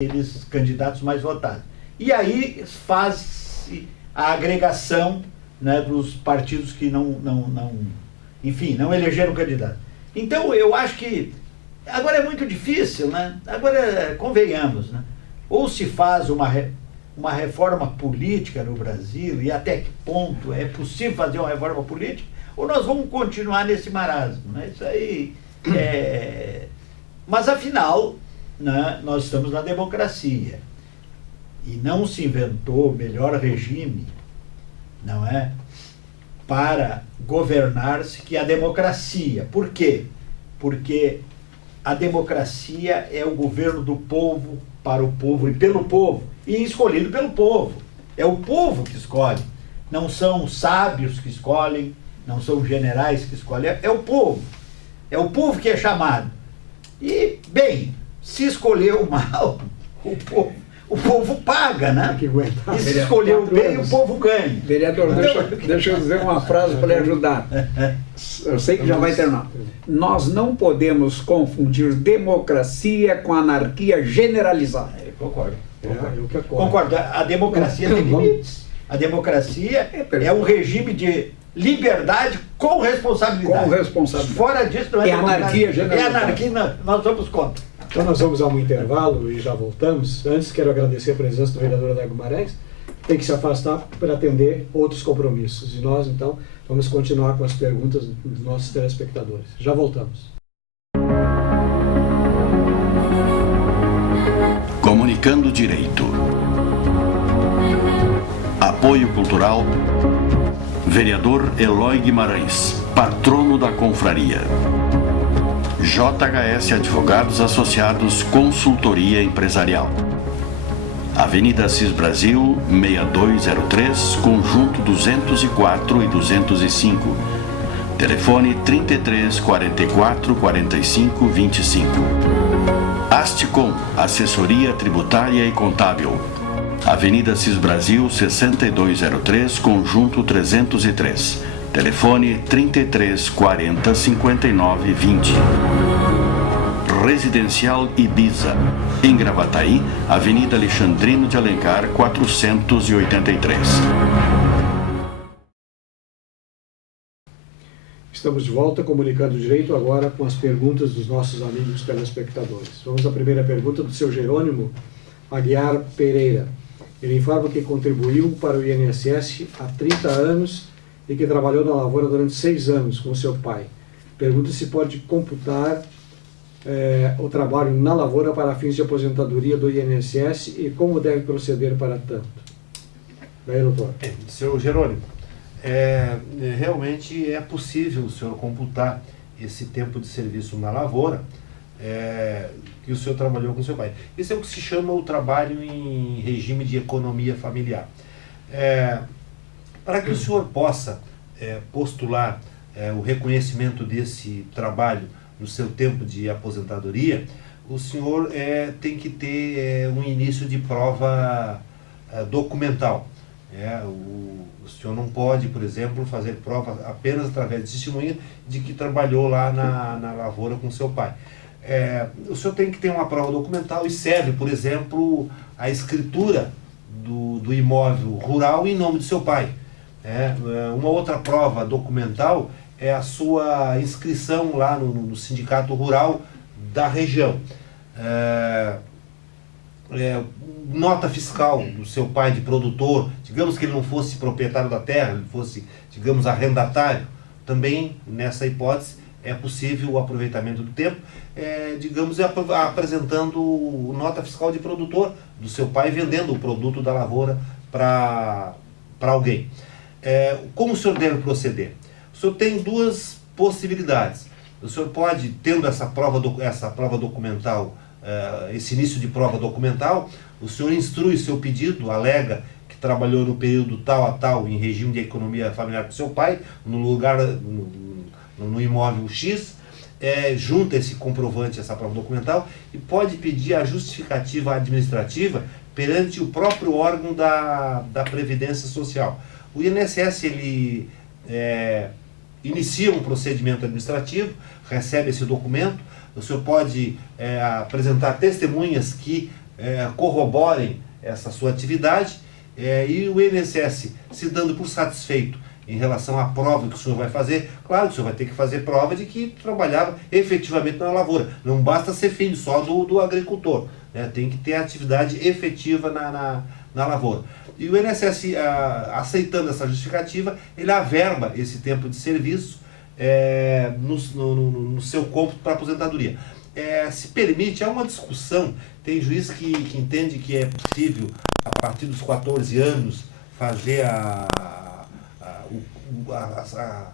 aqueles candidatos mais votados. E aí faz a agregação, né, dos partidos que enfim, não elegeram candidato. Então, eu acho que agora é muito difícil, né? Agora, convenhamos, né? Ou se faz uma reforma política no Brasil, e até que ponto é possível fazer uma reforma política, ou nós vamos continuar nesse marasmo, né? Isso aí Mas, afinal, né, nós estamos na democracia. E não se inventou melhor regime, não é, para governar-se que a democracia. Por quê? Porque a democracia é o governo do povo, para o povo e pelo povo, e escolhido pelo povo. É o povo que escolhe. Não são sábios que escolhem, não são generais que escolhem, é o povo. É o povo que é chamado. E, bem, se escolheu mal, o povo paga, né? E se escolheu bem, o povo ganha. Vereador, deixa eu dizer uma frase para lhe ajudar. Eu sei que já vai terminar. Nós não podemos confundir democracia com anarquia generalizada. Concordo. Concordo. A democracia tem limites. A democracia é um regime de liberdade com responsabilidade. Com responsabilidade. Fora disso não é anarquia generalizada. É anarquia, nós somos contra. Então nós vamos a um intervalo e já voltamos. Antes quero agradecer a presença do vereador Adair Guimarães, que tem que se afastar para atender outros compromissos. E nós, então, vamos continuar com as perguntas dos nossos telespectadores. Já voltamos. Comunicando Direito. Apoio Cultural. Vereador Eloy Guimarães, patrono da confraria. JHS Advogados Associados Consultoria Empresarial. Avenida Assis Brasil, 6203, Conjunto 204 e 205. Telefone 33 44 45 25. Asticom, Assessoria Tributária e Contábil. Avenida Assis Brasil, 6203, Conjunto 303. Telefone 33 40 59 20. Residencial Ibiza, em Gravataí, Avenida Alexandrino de Alencar, 483. Estamos de volta, comunicando direito agora com as perguntas dos nossos amigos telespectadores. Vamos à primeira pergunta do seu Jerônimo Aguiar Pereira. Ele informa que contribuiu para o INSS há 30 anos e que trabalhou na lavoura durante 6 anos com seu pai. Pergunta se pode computar o trabalho na lavoura para fins de aposentadoria do INSS e como deve proceder para tanto. Daí, doutor. Senhor Jerônimo, realmente é possível o senhor computar esse tempo de serviço na lavoura que o senhor trabalhou com seu pai. Isso é o que se chama o trabalho em regime de economia familiar. Para que o senhor possa postular o reconhecimento desse trabalho no seu tempo de aposentadoria, o senhor tem que ter um início de prova documental. O senhor não pode, por exemplo, fazer prova apenas através de testemunha de que trabalhou lá na lavoura com seu pai. O senhor tem que ter uma prova documental e serve, por exemplo, a escritura do imóvel rural em nome do seu pai. Uma outra prova documental é a sua inscrição lá no sindicato rural da região. Nota fiscal do seu pai de produtor, digamos que ele não fosse proprietário da terra, ele fosse, digamos, arrendatário, também nessa hipótese é possível o aproveitamento do tempo, digamos, apresentando nota fiscal de produtor do seu pai, vendendo o produto da lavoura para alguém. Como o senhor deve proceder? O senhor tem duas possibilidades. O senhor pode, tendo essa prova documental, esse início de prova documental, o senhor instrui seu pedido, alega que trabalhou no período tal a tal em regime de economia familiar com seu pai, no lugar, no imóvel X, junta esse comprovante, essa prova documental, e pode pedir a justificativa administrativa perante o próprio órgão da Previdência Social. O INSS, ele inicia um procedimento administrativo, recebe esse documento, o senhor pode apresentar testemunhas que corroborem essa sua atividade, e o INSS se dando por satisfeito em relação à prova que o senhor vai fazer. Claro que o senhor vai ter que fazer prova de que trabalhava efetivamente na lavoura. Não basta ser filho só do agricultor, né? Tem que ter atividade efetiva na lavoura. E o INSS, aceitando essa justificativa, ele averba esse tempo de serviço no seu cômputo para aposentadoria. Se permite, há uma discussão, tem juiz que entende que é possível, a partir dos 14 anos, fazer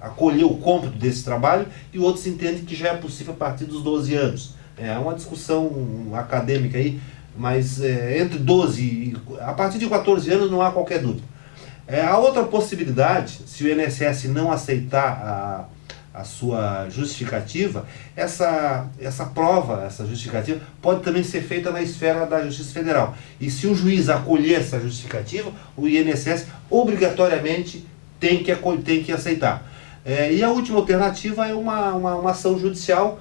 acolher o cômputo desse trabalho, e outros entendem que já é possível a partir dos 12 anos. É uma discussão acadêmica aí, mas entre 12 e a partir de 14 anos não há qualquer dúvida. A outra possibilidade, se o INSS não aceitar a sua justificativa, essa prova, essa justificativa, pode também ser feita na esfera da Justiça Federal. E se o juiz acolher essa justificativa, o INSS obrigatoriamente tem que aceitar. E a última alternativa é uma ação judicial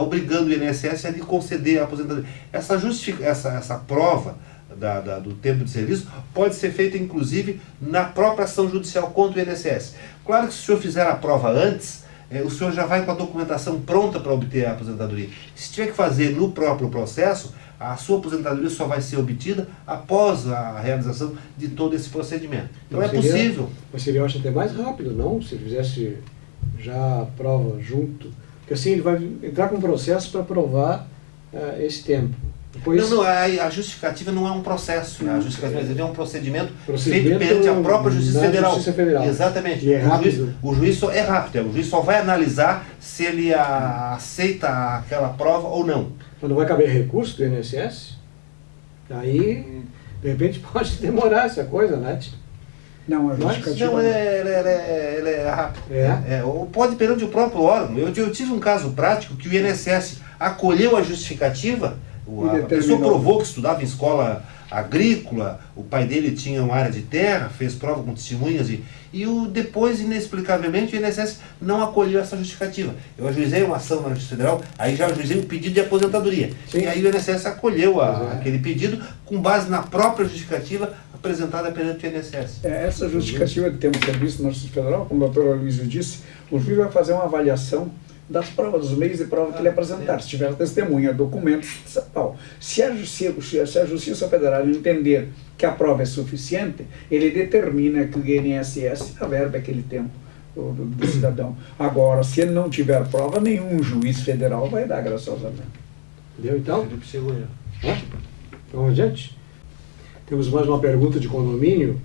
obrigando o INSS a lhe conceder a aposentadoria. Essa prova do tempo de serviço pode ser feita, inclusive, na própria ação judicial contra o INSS. Claro que se o senhor fizer a prova antes, o senhor já vai com a documentação pronta para obter a aposentadoria. Se tiver que fazer no próprio processo, a sua aposentadoria só vai ser obtida após a realização de todo esse procedimento. Então é possível. Mas seria, eu acho, até mais rápido, não? Se ele fizesse já a prova junto. Porque assim ele vai entrar com um processo para provar esse tempo. Depois... Não, a justificativa não é um processo. A justificativa é um procedimento feito perante a própria Justiça Federal. Justiça Federal. Exatamente. E é rápido. O juiz só é rápido. O juiz só vai analisar se ele aceita aquela prova ou não. Mas não vai caber recurso do INSS? Aí, de repente, pode demorar essa coisa, né? Não, a justificativa... Não, ela é rápida. Ou pode perante o próprio órgão. Eu tive um caso prático que o INSS acolheu a justificativa. A pessoa provou que estudava em escola agrícola, o pai dele tinha uma área de terra, fez prova com testemunhas e depois, inexplicavelmente, o INSS não acolheu essa justificativa. Eu ajuizei uma ação na Justiça Federal, aí já ajuizei um pedido de aposentadoria. Sim. E aí o INSS acolheu aquele pedido com base na própria justificativa apresentada perante o INSS. Essa justificativa de termos serviço na Justiça Federal, como o doutor Aloysio disse, o juiz vai fazer uma avaliação das provas, dos meios de prova que ele apresentar. Se tiver testemunha, documentos, tal. Se a Justiça Federal entender que a prova é suficiente, ele determina que o INSS averba aquele tempo do cidadão. Agora, se ele não tiver prova, nenhum juiz federal vai dar graciosamente. Entendeu, então? Vamos adiante? Temos mais uma pergunta de condomínio.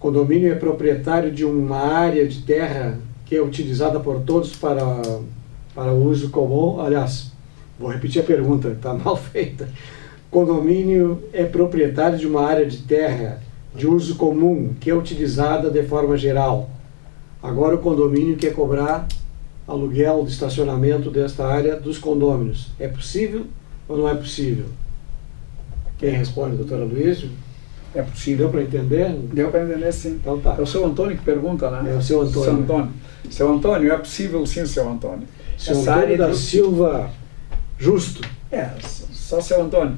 Condomínio é proprietário de uma área de terra que é utilizada por todos para uso comum. Aliás, vou repetir a pergunta, está mal feita. Condomínio é proprietário de uma área de terra de uso comum que é utilizada de forma geral. Agora o condomínio quer cobrar aluguel de estacionamento desta área dos condôminos. É possível ou não é possível? Quem responde, doutor Aloysio? É possível. Deu para entender? Deu para entender, sim. Então tá. É o seu Antônio que pergunta, né? É o seu Antônio. Seu Antônio. Seu Antônio, é possível sim, seu Antônio. Seu Antônio da Silva Justo. Só seu Antônio.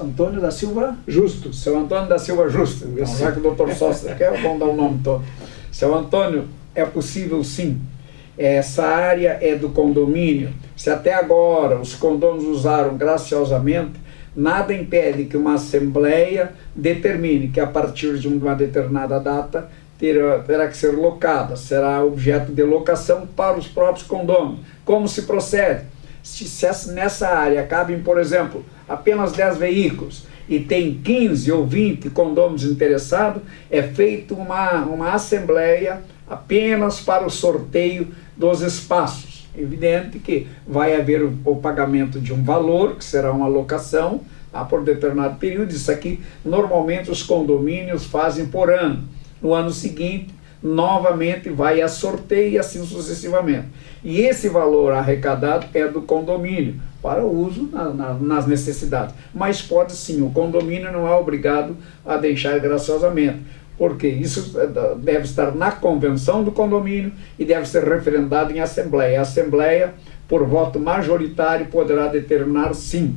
Antônio da Silva Justo. Seu Antônio da Silva Justo. Já que o doutor Sócio quer, vamos dar o nome todo. Seu Antônio, é possível sim. Essa área é do condomínio. Se até agora os condôminos usaram graciosamente, nada impede que uma assembleia determine que a partir de uma determinada data terá que ser locada, será objeto de locação para os próprios condôminos. Como se procede? Se nessa área cabem, por exemplo, apenas 10 veículos e tem 15 ou 20 condôminos interessados, é feita uma assembleia apenas para o sorteio dos espaços. Evidente que vai haver o pagamento de um valor, que será uma locação, por determinado período. Isso aqui, normalmente, os condomínios fazem por ano. No ano seguinte, novamente, vai a sorteio e assim sucessivamente. E esse valor arrecadado é do condomínio, para uso nas necessidades. Mas pode sim, o condomínio não é obrigado a deixar graciosamente, porque isso deve estar na convenção do condomínio e deve ser referendado em assembleia. A assembleia, por voto majoritário, poderá determinar sim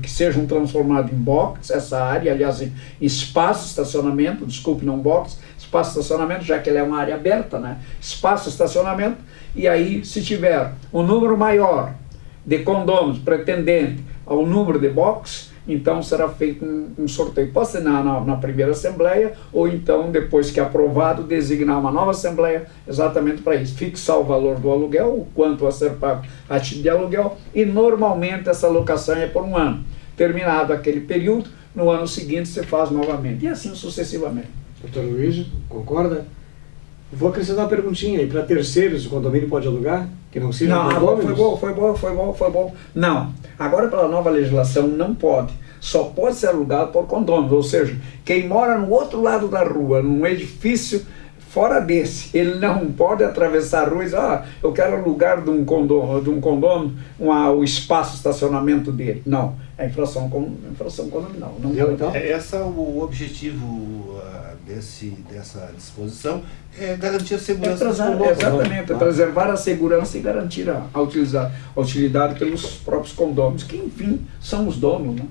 que sejam transformados em box, essa área, aliás, em espaço de estacionamento, desculpe, não box, espaço de estacionamento, já que ela é uma área aberta, né? Espaço de estacionamento, e aí, se tiver um número maior de condôminos pretendente ao número de box, então será feito um sorteio. Pode ser na primeira assembleia, ou então, depois que aprovado, designar uma nova assembleia exatamente para isso. Fixar o valor do aluguel, o quanto a ser pago a título de aluguel, e normalmente essa locação é por um ano. Terminado aquele período, no ano seguinte se faz novamente, e assim sucessivamente. Doutor Luiz, concorda? Vou acrescentar uma perguntinha aí. Para terceiros, o condomínio pode alugar? Que não seja condôminos? Foi bom. Não, agora pela nova legislação não pode. Só pode ser alugado por condôminos, ou seja, quem mora no outro lado da rua, num edifício fora desse, ele não pode atravessar a rua e dizer, eu quero alugar de um condômino o espaço de estacionamento dele. Não, é infração condominal. Não pode. Então? Esse é o objetivo dessa disposição, é garantir a segurança dos condôminos. Exatamente, preservar a segurança e garantir a utilidade pelos próprios condôminos, que enfim são os donos, né?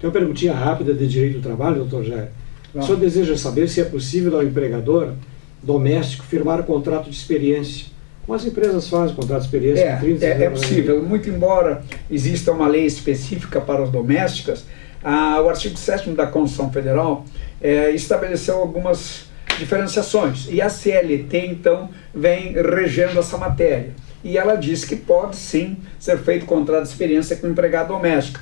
Tem uma perguntinha rápida de direito do trabalho, doutor Jair. O senhor deseja saber se é possível ao empregador doméstico firmar contrato de experiência. Como as empresas fazem contrato de experiência? Com 30, é possível, muito embora exista uma lei específica para as domésticas, o artigo 7º da Constituição Federal estabeleceu algumas diferenciações, e a CLT então vem regendo essa matéria, e ela diz que pode sim ser feito contrato de experiência com empregado doméstico.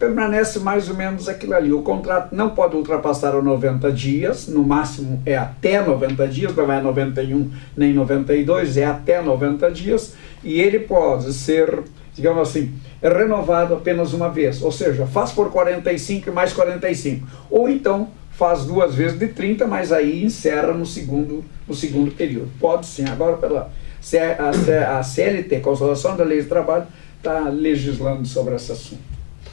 Permanece mais ou menos aquilo ali, o contrato não pode ultrapassar os 90 dias, no máximo é até 90 dias, não vai 91 nem 92, é até 90 dias, e ele pode ser, digamos assim, renovado apenas uma vez, ou seja, faz por 45 e mais 45, ou então faz 2 vezes de 30, mas aí encerra no segundo período. Pode sim. Agora, a CLT, Consolidação da Lei de Trabalho, está legislando sobre esse assunto.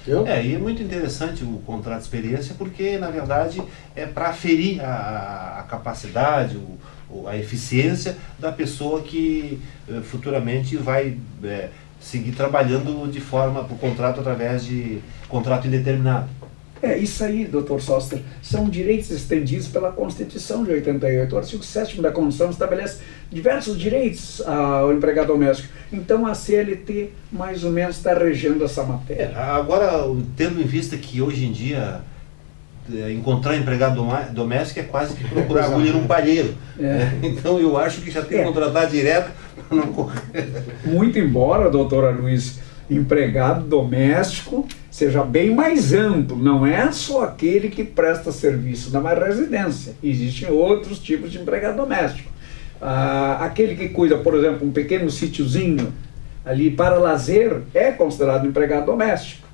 E é muito interessante o contrato de experiência, porque, na verdade, é para aferir a capacidade, a eficiência da pessoa que futuramente vai seguir trabalhando de forma por contrato através de contrato indeterminado. Isso aí, doutor Soster, são direitos estendidos pela Constituição de 88. O artigo 7º da Constituição estabelece diversos direitos ao empregado doméstico. Então a CLT mais ou menos está regendo essa matéria. Agora, tendo em vista que hoje em dia encontrar empregado doméstico é quase que procurar agulha num palheiro. Então eu acho que já tem que contratar direto para não correr. Muito embora, doutora Luiz, empregado doméstico seja bem mais amplo, não é só aquele que presta serviço na residência, existem outros tipos de empregado doméstico. Aquele que cuida, por exemplo, um pequeno sítiozinho ali para lazer é considerado empregado doméstico.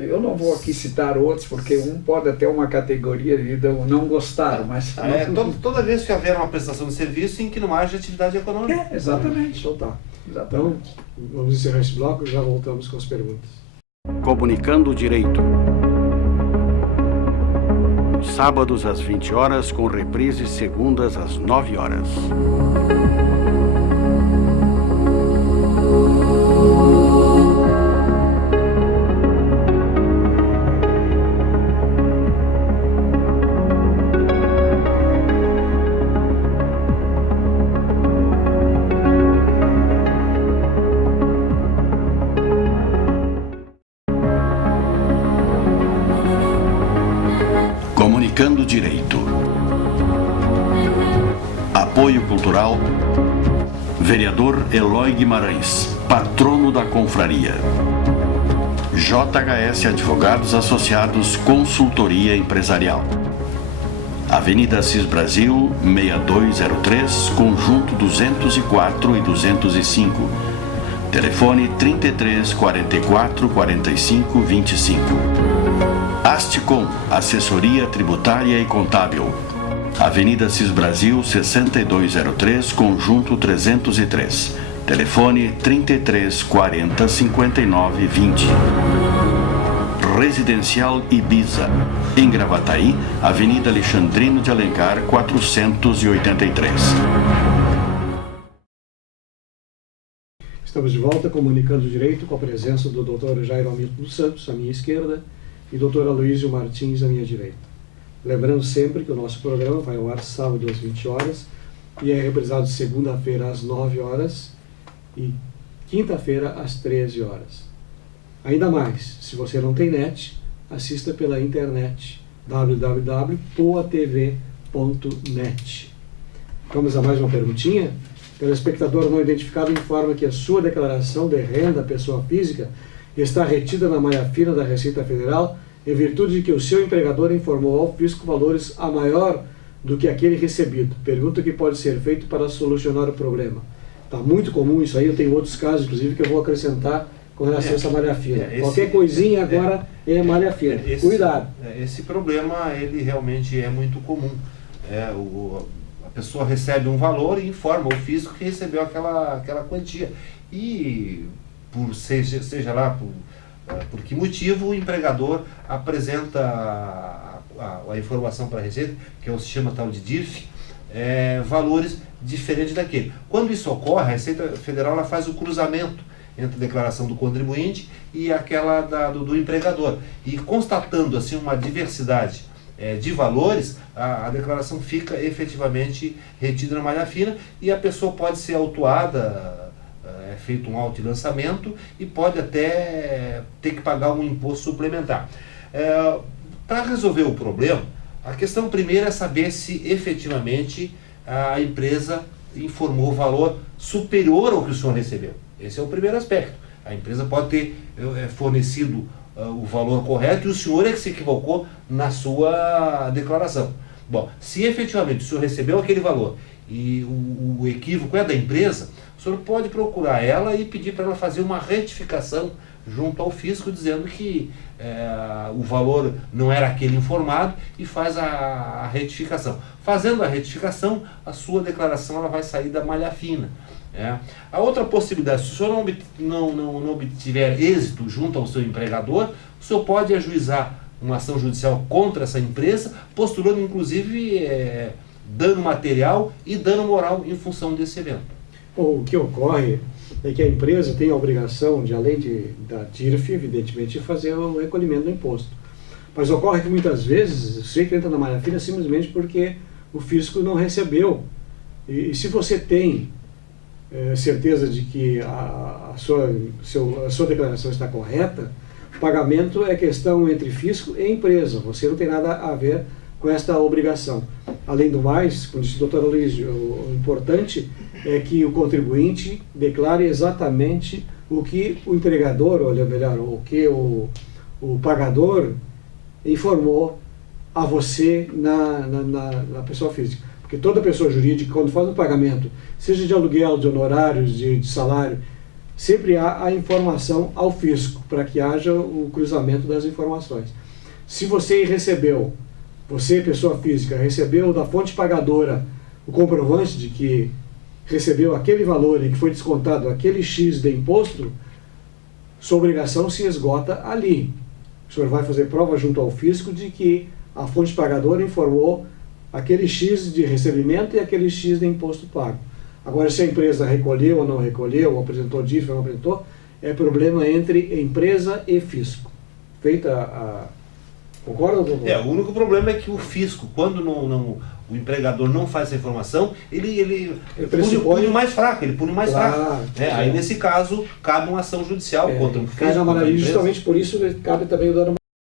Eu não vou aqui citar outros, porque um pode ter uma categoria de não gostar, mas... Toda vez que houver uma prestação de serviço em que não haja atividade econômica. Exatamente. Então, vamos encerrar esse bloco e já voltamos com as perguntas. Comunicando o Direito. Sábados às 20 horas, com reprise segundas às 9 horas. Comunicando Direito. Apoio Cultural. Vereador Eloy Guimarães, patrono da confraria. JHS Advogados Associados Consultoria Empresarial. Avenida Assis Brasil, 6203, Conjunto 204 e 205. Telefone 33 44 45 25. Asticom, Assessoria Tributária e Contábil. Avenida Assis Brasil, 6203, Conjunto 303. Telefone 33 40 59 20. Residencial Ibiza, em Gravataí, Avenida Alexandrino de Alencar, 483. Estamos de volta comunicando o direito com a presença do Dr. Jairo Hamilton dos Santos, à minha esquerda, e Dr. Aloysio Martins, à minha direita. Lembrando sempre que o nosso programa vai ao ar sábado às 20 horas e é reprisado segunda-feira às 9 horas e quinta-feira às 13 horas. Ainda mais, se você não tem net, assista pela internet www.poatv.net. Vamos a mais uma perguntinha? O telespectador não identificado informa que a sua declaração de renda pessoa física está retida na malha fina da Receita Federal em virtude de que o seu empregador informou ao fisco valores a maior do que aquele recebido. Pergunta o que pode ser feito para solucionar o problema. Está muito comum isso aí, eu tenho outros casos, inclusive, que eu vou acrescentar com relação a essa malha fina. Qualquer coisinha agora é malha fina. Cuidado. Esse problema, ele realmente é muito comum. A pessoa recebe um valor e informa o fisco que recebeu aquela quantia. E, seja lá por que motivo, o empregador apresenta a informação para a Receita, que é o sistema tal de DIRF, valores diferentes daquele. Quando isso ocorre, a Receita Federal ela faz o cruzamento entre a declaração do contribuinte e aquela do empregador. E constatando assim uma diversidade de valores, a declaração fica efetivamente retida na malha fina e a pessoa pode ser autuada, feito um auto-lançamento e pode até ter que pagar um imposto suplementar. Para resolver o problema, a questão primeira é saber se efetivamente a empresa informou o valor superior ao que o senhor recebeu. Esse é o primeiro aspecto. A empresa pode ter fornecido o valor correto e o senhor é que se equivocou na sua declaração. Bom, se efetivamente o senhor recebeu aquele valor e o equívoco é da empresa, o senhor pode procurar ela e pedir para ela fazer uma retificação junto ao fisco, dizendo que o valor não era aquele informado e faz a retificação. Fazendo a retificação, a sua declaração ela vai sair da malha fina. A outra possibilidade, se o senhor não obtiver êxito junto ao seu empregador, o senhor pode ajuizar uma ação judicial contra essa empresa, postulando inclusive dano material e dano moral em função desse evento. O que ocorre é que a empresa tem a obrigação de, além da DIRF, evidentemente, de fazer o recolhimento do imposto. Mas ocorre que muitas vezes o sujeito entra na malha fina simplesmente porque o fisco não recebeu. E se você tem certeza de que a sua declaração está correta, o pagamento é questão entre fisco e empresa. Você não tem nada a ver com esta obrigação. Além do mais, como disse o Dr. Aloysio, o importante é que o contribuinte declare exatamente o que o empregador, ou melhor, o que o pagador informou a você na pessoa física. Porque toda pessoa jurídica, quando faz um pagamento, seja de aluguel, de honorários, de salário, sempre há a informação ao fisco, para que haja o cruzamento das informações. Se você recebeu, você, pessoa física, recebeu da fonte pagadora o comprovante de que recebeu aquele valor e que foi descontado aquele X de imposto, sua obrigação se esgota ali. O senhor vai fazer prova junto ao fisco de que a fonte pagadora informou aquele X de recebimento e aquele X de imposto pago. Agora, se a empresa recolheu ou não recolheu, ou apresentou DIRF ou não apresentou, é problema entre empresa e fisco. Feita a... Concorda, doutor? O único problema é que o fisco, quando o empregador não faz essa informação, ele pune o mais fraco, ele pune o mais fraco. Aí, nesse caso, cabe uma ação judicial contra o fisco. Cai na malha, justamente por isso cabe também o dano